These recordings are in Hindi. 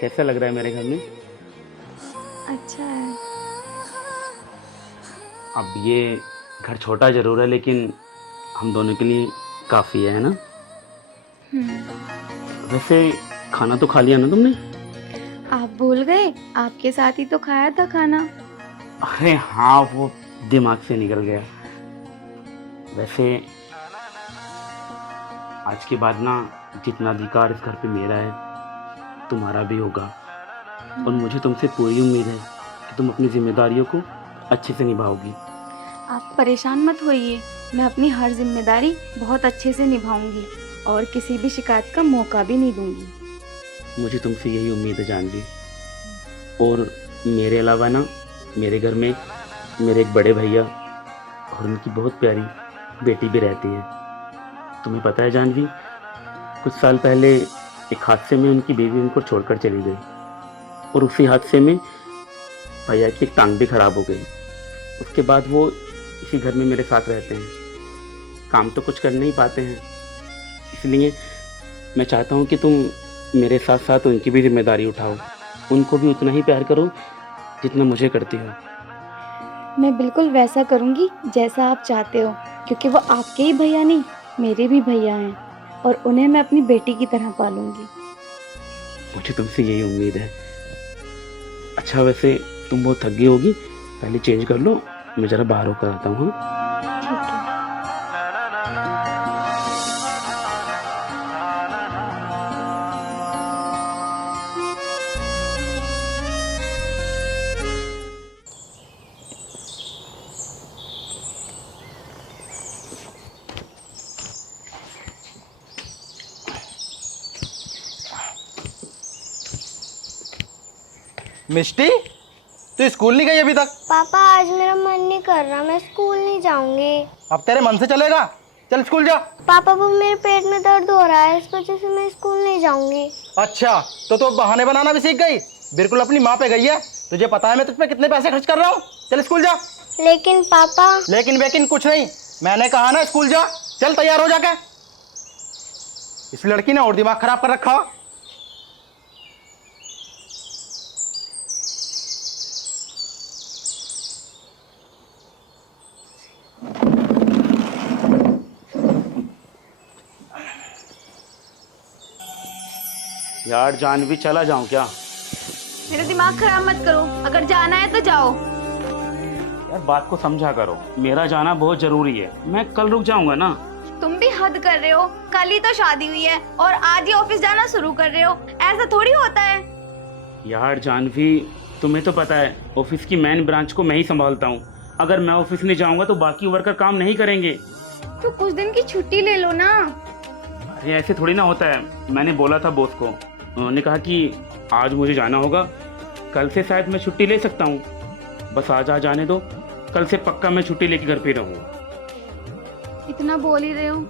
कैसा लग रहा है मेरे घर में? अच्छा है। अब ये घर छोटा ज़रूर है लेकिन हम दोनों के लिए काफ़ी है ना? वैसे खाना तो खा लिया ना तुमने? आप भूल गए, आपके साथ ही तो खाया था खाना। अरे हाँ, वो दिमाग से निकल गया। वैसे आज के बाद ना जितना अधिकार इस घर पे मेरा है तुम्हारा भी होगा, और मुझे तुमसे पूरी उम्मीद है कि तुम अपनी जिम्मेदारियों को अच्छे से निभाओगी। आप परेशान मत होइए, मैं अपनी हर जिम्मेदारी बहुत अच्छे से निभाऊंगी और किसी भी शिकायत का मौका भी नहीं दूंगी। मुझे तुमसे यही उम्मीद है जानवी। और मेरे अलावा ना मेरे घर में मेरे एक बड़े भैया और उनकी बहुत प्यारी बेटी भी रहती है। तुम्हें पता है जानवी, कुछ साल पहले एक हादसे में उनकी बीवी उनको छोड़कर चली गई, और उसी हादसे में भैया की एक टांग भी खराब हो गई। उसके बाद वो इसी घर में मेरे साथ रहते हैं, काम तो कुछ कर नहीं पाते हैं। इसलिए मैं चाहता हूँ कि तुम मेरे साथ साथ उनकी भी जिम्मेदारी उठाओ, उनको भी उतना ही प्यार करो जितना मुझे करती हो। मैं बिल्कुल वैसा करूंगी जैसा आप चाहते हो, क्योंकि वो आपके ही भैया नहीं, मेरे भी भैया हैं, और उन्हें मैं अपनी बेटी की तरह पालूंगी। मुझे तुमसे यही उम्मीद है। अच्छा वैसे तुम बहुत थक गई होगी, पहले चेंज कर लो, मैं ज़रा बाहर होकर आता हूँ। ठीक है। मिष्टी, तू स्कूल नहीं गई अभी तक? पापा आज मेरा मन नहीं कर रहा, मैं स्कूल नहीं जाऊंगी। अब तेरे मन से चलेगा? चल स्कूल जा। पापा वो मेरे पेट में दर्द हो रहा है, इस वजह से मैं स्कूल नहीं जाऊंगी। अच्छा तो बहाने बनाना भी सीख गई, बिल्कुल अपनी माँ पे गई है। तुझे पता है मैं तुझ पे कितने पैसे खर्च कर रहा हूँ। चल स्कूल जा। लेकिन पापा। लेकिन वेकिन कुछ नहीं, मैंने कहा ना स्कूल जा। चल तैयार हो जाके। इस लड़की ने और दिमाग खराब कर रखा। यार जानवी, चला जाऊँ क्या? मेरा दिमाग खराब मत करो, अगर जाना है तो जाओ। यार बात को समझा करो, मेरा जाना बहुत ज़रूरी है, मैं कल रुक जाऊँगा ना। तुम भी हद कर रहे हो, कल ही तो शादी हुई है और आज ही ऑफिस जाना शुरू कर रहे हो, ऐसा थोड़ी होता है। यार जानवी, तुम्हें तो पता है ऑफिस की मेन ब्रांच को मैं ही संभालता हूँ। अगर मैं ऑफिस नहीं जाऊँगा तो बाकी वर्कर काम नहीं करेंगे। तो कुछ दिन की छुट्टी ले लो ना। अरे ऐसे थोड़ी ना होता है, मैंने बोला था बॉस को, उन्होंने कहा कि आज मुझे जाना होगा, कल से शायद मैं छुट्टी ले सकता हूँ। बस आज जाने दो, कल से पक्का मैं छुट्टी लेके घर पे रहूँगा। इतना बोल ही रहे हो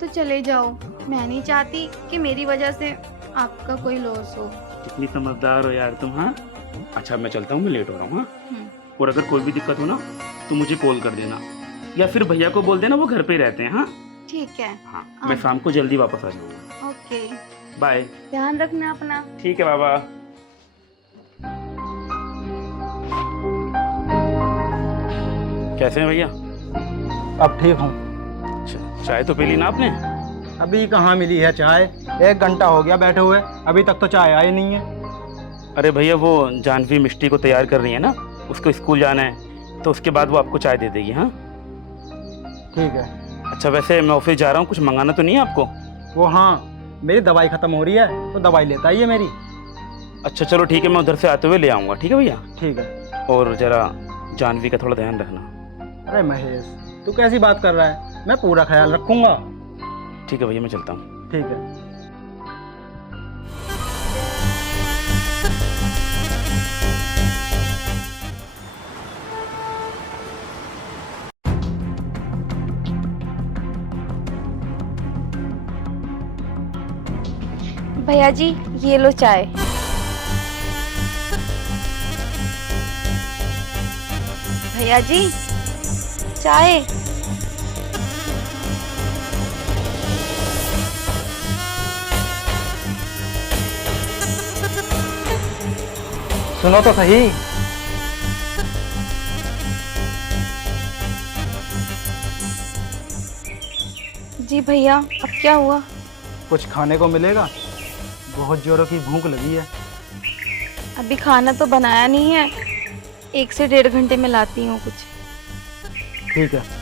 तो चले जाओ, मैं नहीं चाहती कि मेरी वजह से आपका कोई लॉस हो। कितनी समझदार हो यार तुम। हाँ अच्छा मैं चलता हूँ, मैं लेट हो रहा हूँ। हाँ, और अगर कोई भी दिक्कत हो ना तो मुझे कॉल कर देना, या फिर भैया को बोल देना, वो घर पे ही रहते हैं। हाँ ठीक है। हाँ, मैं शाम को जल्दी वापस आ जाऊँगा। Okay, bye. ध्यान रखना अपना। ठीक है बाबा। कैसे हैं भैया? अब ठीक हूँ। चाय तो पी ली ना आपने? अभी कहाँ मिली है चाय, 1 घंटा हो गया बैठे हुए, अभी तक तो चाय आई नहीं है। अरे भैया, वो जानवी मिष्टी को तैयार कर रही है ना, उसको स्कूल जाना है, तो उसके बाद वो आपको चाय दे देगी। हाँ ठीक है। अच्छा वैसे मैं ऑफिस जा रहा हूँ, कुछ मंगाना तो नहीं है आपको? वो हाँ, मेरी दवाई खत्म हो रही है तो दवाई लेता ही है मेरी। अच्छा चलो ठीक है, मैं उधर से आते हुए ले आऊँगा। ठीक है भैया? ठीक है। और ज़रा जानवी का थोड़ा ध्यान रखना। अरे महेश, तू कैसी बात कर रहा है, मैं पूरा ख्याल रखूंगा। ठीक है भैया, मैं चलता हूँ। ठीक है। भैया जी, ये लो चाय। भैया जी, चाय। सुनो तो सही। जी भैया, अब क्या हुआ? कुछ खाने को मिलेगा? बहुत जोरों की भूख लगी है। अभी खाना तो बनाया नहीं है, 1 से 1.5 घंटे में लाती हूँ कुछ। ठीक है।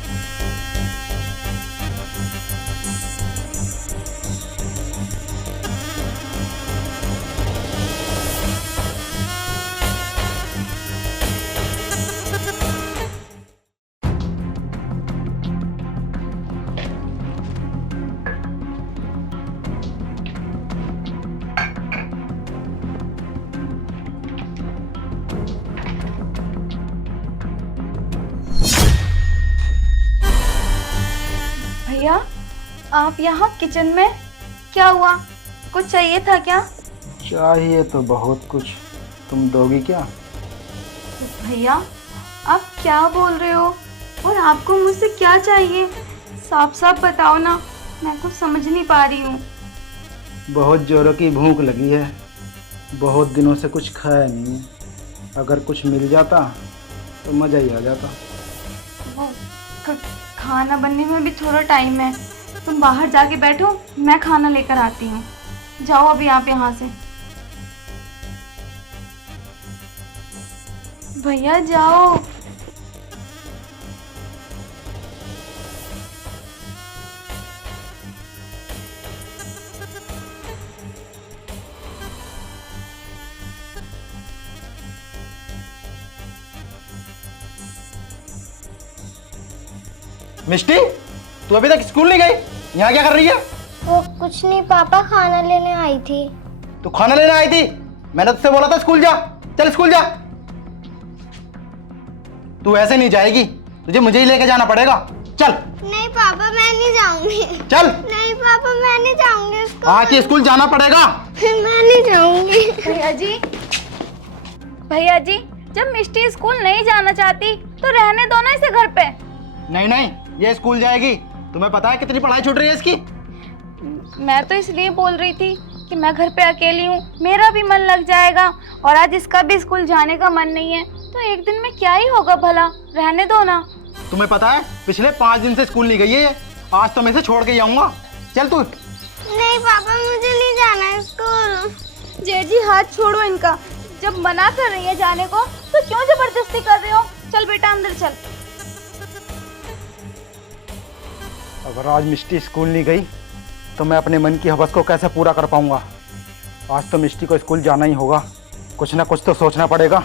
भैया, आप यहाँ किचन में? क्या हुआ? कुछ चाहिए था क्या? चाहिए तो बहुत कुछ, तुम दोगी क्या? भैया, आप क्या बोल रहे हो? और आपको मुझसे क्या चाहिए? साफ साफ बताओ ना, मैं कुछ समझ नहीं पा रही हूँ। बहुत जोरों की भूख लगी है, बहुत दिनों से कुछ खाया नहीं है। अगर कुछ मिल जाता तो मज़ा ही आ जाता। वो खाना बनने में भी थोड़ा टाइम है, तुम बाहर जाके बैठो, मैं खाना लेकर आती हूँ। जाओ अभी आप यहाँ से। भैया जाओ। मिष्टी, तू अभी तक स्कूल नहीं गई? यहाँ क्या कर रही है? वो कुछ नहीं पापा, खाना लेने आई थी। तू खाना लेने आई थी? मैंने तुझसे बोला था स्कूल जा। चल स्कूल जा। तू ऐसे नहीं जाएगी, तुझे मुझे ही लेके जाना पड़ेगा। चल। नहीं पापा, मैं नहीं जाऊंगी। चल। नहीं पापा, मैं नहीं जाऊंगी स्कूल। हाँ कि स्कूल जाना पड़ेगा। मैं नहीं जाऊंगी। भैया जी, भैया जी, जब मिष्टी स्कूल नहीं जाना चाहती तो रहने दो ना इसे घर पे। नहीं नहीं, ये स्कूल जाएगी। तुम्हें पता है कितनी पढ़ाई छूट रही है इसकी? मैं तो इसलिए बोल रही थी कि मैं घर पे अकेली हूँ, मेरा भी मन लग जाएगा। और आज इसका भी स्कूल जाने का मन नहीं है तो एक दिन में क्या ही होगा भला, रहने दो ना। तुम्हें पता है पिछले 5 दिन से स्कूल नहीं गई है ये। आज तो मैं इसे छोड़ के ही आऊंगा। चल तू। नहीं पापा, मुझे नहीं जाना है स्कूल। जेठ जी, हाथ छोड़ो इनका। जब मना कर रही है जाने को तो क्यों जबरदस्ती कर रहे हो? चल बेटा अंदर चल। अगर आज मिष्टी स्कूल नहीं गई तो मैं अपने मन की हवस को कैसे पूरा कर पाऊंगा। आज तो मिष्टी को स्कूल जाना ही होगा, कुछ ना कुछ तो सोचना पड़ेगा।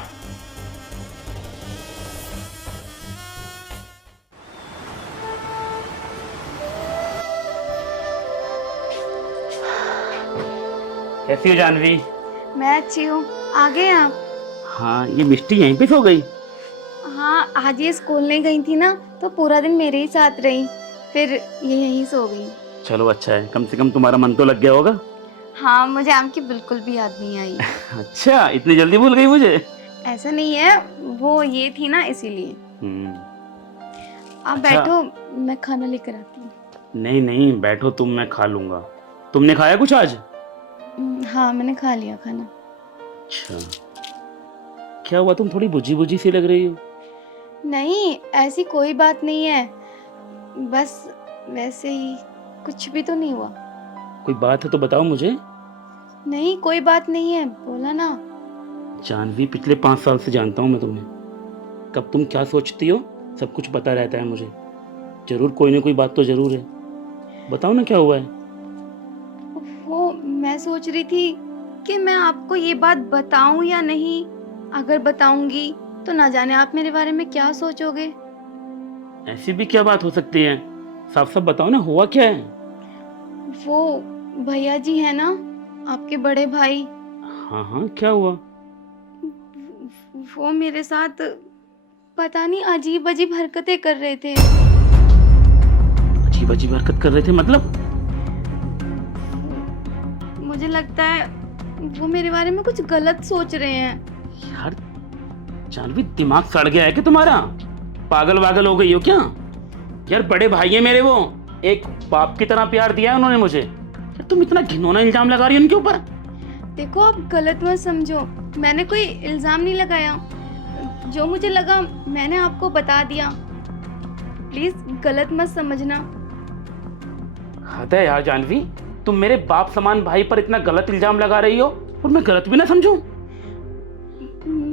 कैसी हो जानवी? मैं अच्छी हूँ, आ गए आप? हाँ, ये मिष्टी यहीं पे सो गई? हाँ, आज ये स्कूल नहीं गई थी ना तो पूरा दिन मेरे ही साथ रही, फिर ये यहीं सो गई। चलो अच्छा है, कम से कम तुम्हारा मन तो लग गया होगा। हाँ, मुझे आम की बिल्कुल भी याद नहीं आई। अच्छा, इतनी जल्दी भूल गई मुझे? ऐसा नहीं है, वो ये थी ना इसीलिए। आप अच्छा। बैठो, मैं खाना लेकर आती हूँ। नहीं नहीं, बैठो तुम, मैं खा लूंगा। तुमने खाया कुछ आज? हाँ, मैंने खा लिया खाना। अच्छा, क्या हुआ, तुम थोड़ी बुझी बुझी सी लग रही हो? नहीं, ऐसी कोई बात नहीं है, बस वैसे ही। कुछ भी तो नहीं हुआ। कोई बात है तो बताओ मुझे। नहीं, कोई बात नहीं है, बोला ना। जानवी, पिछले 5 साल से जानता हूँ मैं तुम्हें। कब तुम क्या सोचती हो सब कुछ पता रहता है मुझे। जरूर कोई ना कोई बात तो जरूर है, बताओ ना क्या हुआ है। वो मैं सोच रही थी कि मैं आपको ये बात बताऊं या नहीं। अगर बताऊंगी तो ना जाने आप मेरे बारे में क्या सोचोगे। ऐसी भी क्या बात हो सकती है, साफ साफ बताओ ना, हुआ क्या है? वो भैया जी है ना, आपके बड़े भाई, हाँ हाँ, क्या हुआ? वो मेरे साथ पता नहीं अजीब अजीब हरकतें कर रहे थे। अजीब अजीब हरकत कर रहे थे मतलब? मुझे लगता है वो मेरे बारे में कुछ गलत सोच रहे हैं। यार जानवी, दिमाग सड़ गया है कि तुम्हारा? पागल वागल हो गई हो क्या? यार बड़े भाई है मेरे, वो एक बाप की तरह प्यार दिया है उन्होंने मुझे। यार तुम इतना घिनौना इल्जाम लगा रही हो उनके ऊपर। देखो, आप गलत मत समझो, मैंने कोई इल्ज़ाम नहीं लगाया। जो मुझे लगा मैंने आपको बता दिया। प्लीज़ गलत मत समझना। हद है यार जानवी, तुम मेरे बाप समान भाई पर इतना गलत इल्जाम लगा रही हो और मैं गलत भी ना समझूं।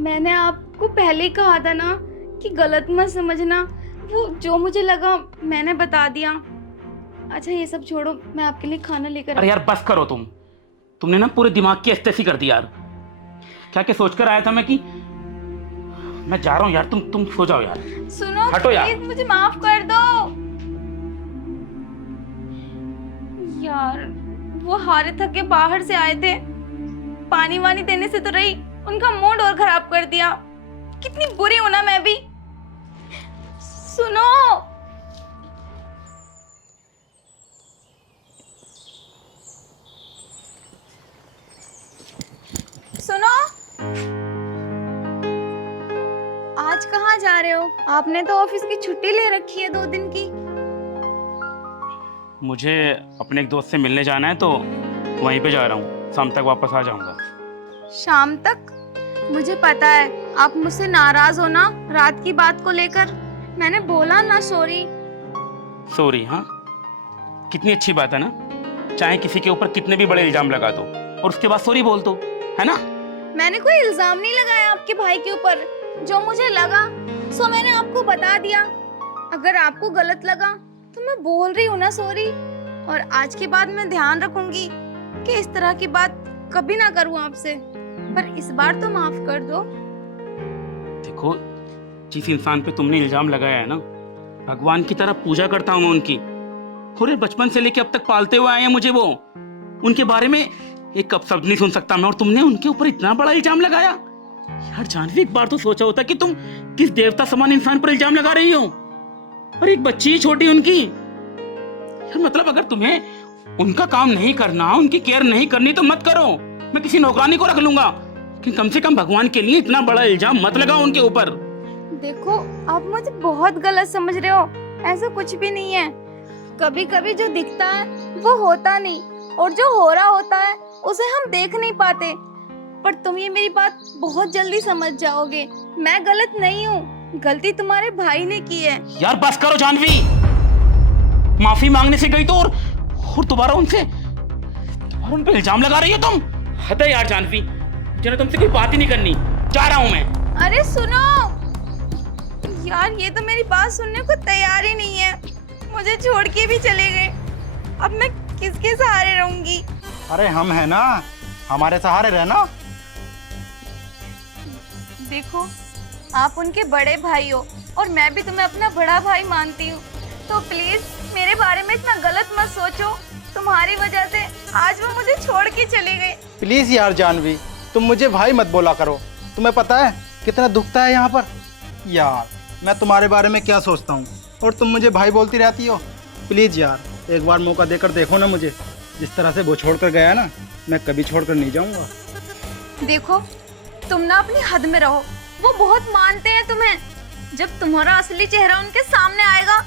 मैंने आपको पहले ही कहा था ना कि गलत मत समझना। वो जो मुझे लगा मैंने बता दिया। अच्छा ये सब छोड़ो, मैं आपके लिए खाना लेकर। अरे यार बस करो तुमने ना पूरे दिमाग की अस्तसी कर दी यार। क्या क्या सोचकर आया था मैं कि मैं जा रहा हूँ यार। तुम सो जाओ यार। सुनो हटो यार। प्लीज मुझे माफ कर दो यार। वो हारे थक के बाहर से आए थे, पानी वानी देने से तो रही, उनका मूड और खराब कर दिया। कितनी बुरी हूं ना मैं भी। सुनो सुनो, आज कहाँ जा रहे हो? आपने तो ऑफिस की छुट्टी ले रखी है 2 दिन की। मुझे अपने एक दोस्त से मिलने जाना है तो वहीं पे जा रहा हूँ। शाम तक वापस आ जाऊंगा। शाम तक? मुझे पता है आप मुझसे नाराज हो ना रात की बात को लेकर। मैंने बोला ना सॉरी। सॉरी? हाँ, कितनी अच्छी बात है ना। चाहे किसी के ऊपर कितने भी बड़े इल्जाम लगा दो और उसके बाद सॉरी बोल दो, है ना। मैंने कोई इल्जाम नहीं लगाया आपके भाई के ऊपर। जो मुझे लगा सो मैंने आपको बता दिया। अगर आपको गलत लगा तो मैं बोल रही हूँ ना सॉरी। और आज के बाद मैं ध्यान रखूंगी कि इस तरह की बात कभी ना करूँ आपसे। पर इस बार तो माफ कर दो। देखो, जिस इंसान पे तुमने इल्जाम लगाया है ना, भगवान की तरह पूजा करता हूँ मैं उनकी। पूरे बचपन से लेके अब तक पालते हुए आए हैं मुझे वो। उनके बारे में एक कब शब्द नहीं सुन सकता मैं, और तुमने उनके ऊपर इतना बड़ा इल्जाम लगाया। यार जानवी, एक बार तो सोचा होता कि तुम किस देवता समान इंसान पर इल्जाम लगा रही हो, और एक बच्ची छोटी उनकी। यार मतलब अगर तुम्हें उनका काम नहीं करना, उनकी केयर नहीं करनी तो मत करो। मैं किसी नौकरानी को रख लूंगा, कि कम से कम भगवान के लिए इतना बड़ा इल्जाम मत लगाओ उनके ऊपर। देखो आप मुझे बहुत गलत समझ रहे हो। ऐसा कुछ भी नहीं है। कभी कभी जो दिखता है वो होता नहीं, और जो हो रहा होता है उसे हम देख नहीं पाते। पर तुम ये मेरी बात बहुत जल्दी समझ जाओगे। मैं गलत नहीं हूँ, गलती तुम्हारे भाई ने की है। यार बस करो जानवी। माफी मांगने से गई तो और दोबारा उन पे इल्जाम लगा रही हो तुम। हद है यार जानवी, मुझे तुमसे कोई बात ही नहीं करनी। जा रहा हूं मैं। अरे सुनो यार, ये तो मेरी बात सुनने को तैयार ही नहीं है। मुझे छोड़ के भी चले गए। अब मैं किसके सहारे रहूंगी? अरे हम है ना, हमारे सहारे रहना। देखो आप उनके बड़े भाई हो और मैं भी तुम्हें अपना बड़ा भाई मानती हूँ। तो प्लीज मेरे बारे में इतना गलत मत सोचो। तुम्हारी वजह से आज वो मुझे छोड़ के चले गए। प्लीज यार जानवी, तुम मुझे भाई मत बोला करो। तुम्हें पता है कितना दुखता है यहाँ पर। यार मैं तुम्हारे बारे में क्या सोचता हूँ और तुम मुझे भाई बोलती रहती हो। प्लीज यार एक बार मौका देकर देखो ना मुझे। जिस तरह से वो छोड़कर गया ना, मैं कभी छोड़कर नहीं जाऊंगा। देखो तुम ना अपनी हद में रहो। वो बहुत मानते हैं तुम्हें। जब तुम्हारा असली चेहरा उनके सामने आएगा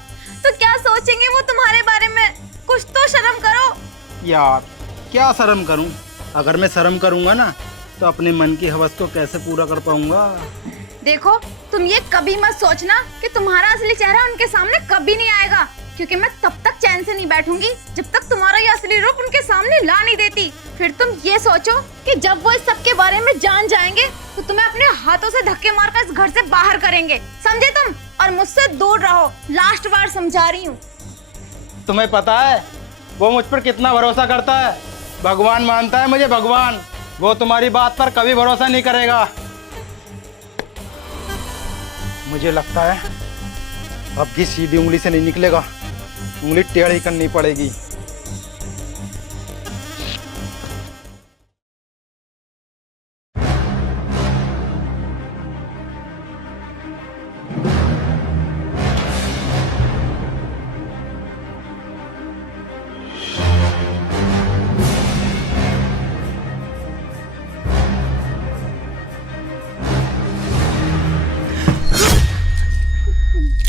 तो क्या सोचेंगे वो तुम्हारे बारे में? कुछ तो शर्म करो। यार क्या शर्म करूं? अगर मैं शर्म करूंगा ना तो अपने मन की हवस को कैसे पूरा कर पाऊंगा। देखो तुम ये कभी मत सोचना कि तुम्हारा असली चेहरा उनके सामने कभी नहीं आएगा, क्योंकि मैं तब तक चैन से नहीं बैठूंगी जब तक तुम्हारा ये असली रूप उनके सामने ला नहीं देती। फिर तुम ये सोचो कि जब वो इस सब के बारे में जान जाएंगे तो तुम्हें अपने हाथों से धक्के मारकर इस घर से बाहर करेंगे। समझे तुम? और मुझसे दूर रहो। लास्ट बार समझा रही हूँ। तुम्हें पता है वो मुझ पर कितना भरोसा करता है? भगवान मानता है मुझे, भगवान। वो तुम्हारी बात पर कभी भरोसा नहीं करेगा। मुझे लगता है अब भी सीधी उंगली से नहीं निकलेगा, उंगली टेढ़ी करनी पड़ेगी।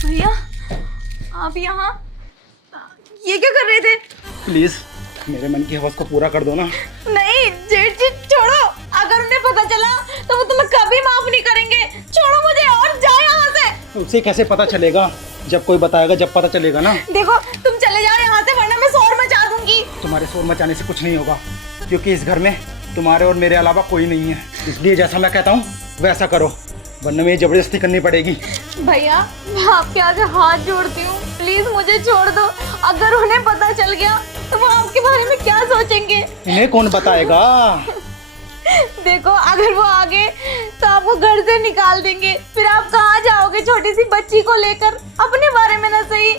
भैया आप यहाँ ये क्या कर रहे थे? प्लीज मेरे मन की हवस को पूरा कर दो ना। नहीं जेठ जी छोड़ो। अगर उन्हें पता चला तो वो तुम्हें कभी माफ नहीं करेंगे। छोड़ो मुझे और जाओ यहाँ से। उसे कैसे पता चलेगा? जब कोई बताएगा, जब पता चलेगा ना। देखो तुम चले जाओ यहाँ से, वरना मैं शोर मचा दूंगी। तुम्हारे शोर मचाने से कुछ नहीं होगा, क्योंकि इस घर में तुम्हारे और मेरे अलावा कोई नहीं है। इसलिए जैसा मैं कहता हूँ वैसा करो, वरना मुझे जबरदस्ती करनी पड़ेगी। भैया मैं आपके आगे हाथ जोड़ती हूँ, प्लीज मुझे छोड़ दो। अगर उन्हें पता चल गया तो वो आपके बारे में क्या सोचेंगे? इन्हें कौन बताएगा? देखो अगर वो आगे तो आपको घर से निकाल देंगे, फिर आप कहाँ जाओगे छोटी सी बच्ची को लेकर? अपने बारे में ना सही,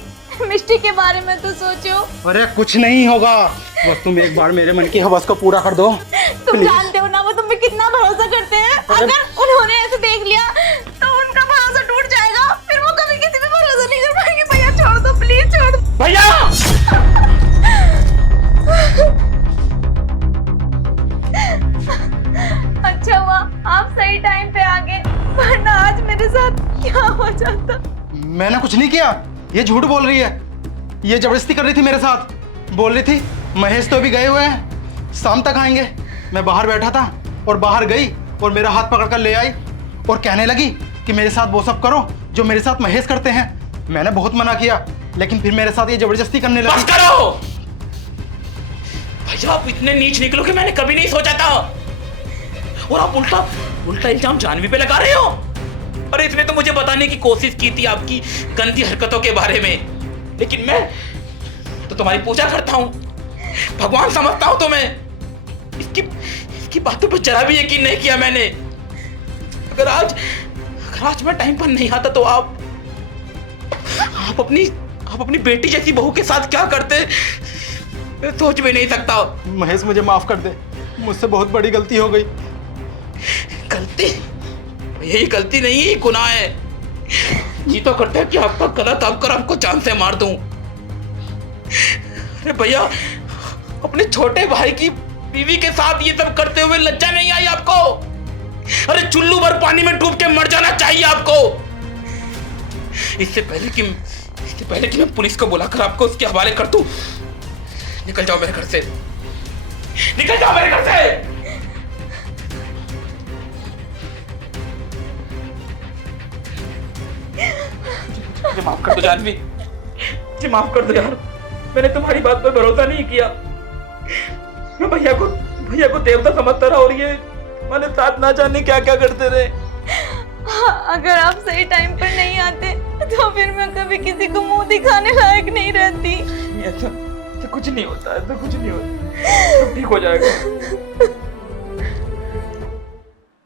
मिष्टी के बारे में तो सोचो। अरे कुछ नहीं होगा, बस तुम एक बार मेरे मन की हवस को पूरा कर दो। तुम जानते हो ना वो तुम पे कितना भरोसा करते हैं। अगर उन्होंने ऐसे देख लिया तो उनका भरोसा टूट जाएगा, फिर वो कभी किसी पे भरोसा नहीं कर पाएंगे। भैया छोड़ दो, प्लीज छोड़ दो। भैया अच्छा हुआ आप सही टाइम पे आ गए, वरना आज मेरे साथ क्या हो जाता। मैंने कुछ नहीं किया, ये झूठ बोल रही है। ये जबरदस्ती कर रही थी मेरे साथ, बोल रही थी महेश तो अभी गए हुए हैं, शाम तक आएंगे। मैं बाहर बैठा था और बाहर गई और मेरा हाथ पकड़ कर ले आई और कहने लगी कि मेरे साथ वो सब करो जो मेरे साथ महेश करते हैं। मैंने बहुत मना किया, लेकिन फिर मेरे साथ ये जबरदस्ती करने बस लगी। करो भैया, आप इतने नीच निकलोगे मैंने कभी नहीं सोचा था। और आप उल्टा उल्टा इल्जाम जानवी पे लगा रहे हो। अरे इसने तो मुझे बताने की कोशिश की थी आपकी गंदी हरकतों के बारे में, लेकिन मैं तो तुम्हारी पूजा करता हूँ, भगवान समझता हूँ तुम्हें। इसकी बातों पर जरा भी यकीन नहीं किया मैंने। अगर आज मैं टाइम पर नहीं आता तो आप अपनी बेटी जैसी बहू के साथ क्या करते, मैं सोच भी नहीं सकता। महेश मुझे माफ कर दे, मुझसे बहुत बड़ी गलती हो गई। गलती? यही गलती नहीं है, गुनाह है। जी तो करते हैं कि आपका गला दाब कर आपको जान से मार दूं। अरे भैया, अपने छोटे भाई की बीवी के साथ ये सब करते हुए लज्जा नहीं आई आपको? अरे चुल्लू भर पानी में डूब के मर जाना चाहिए आपको। इससे पहले कि मैं पुलिस को बुलाकर आपको उसके हवाले कर दूं। निकल जाओ मेरे घर से, निकल जाओ मेरे घर से। मुझे माफ कर दो जानवी, मुझे माफ कर दो यार। मैंने तुम्हारी बात पर भरोसा नहीं किया। मैं भैया को देवता समझता रहा और ये मैंने साथ ना जाने क्या क्या करते रहे। अगर आप सही टाइम पर नहीं आते तो फिर मैं कभी किसी को मुंह दिखाने लायक नहीं रहती। ऐसा कुछ नहीं होता, ऐसा कुछ नहीं होता, सब ठीक हो जाएगा।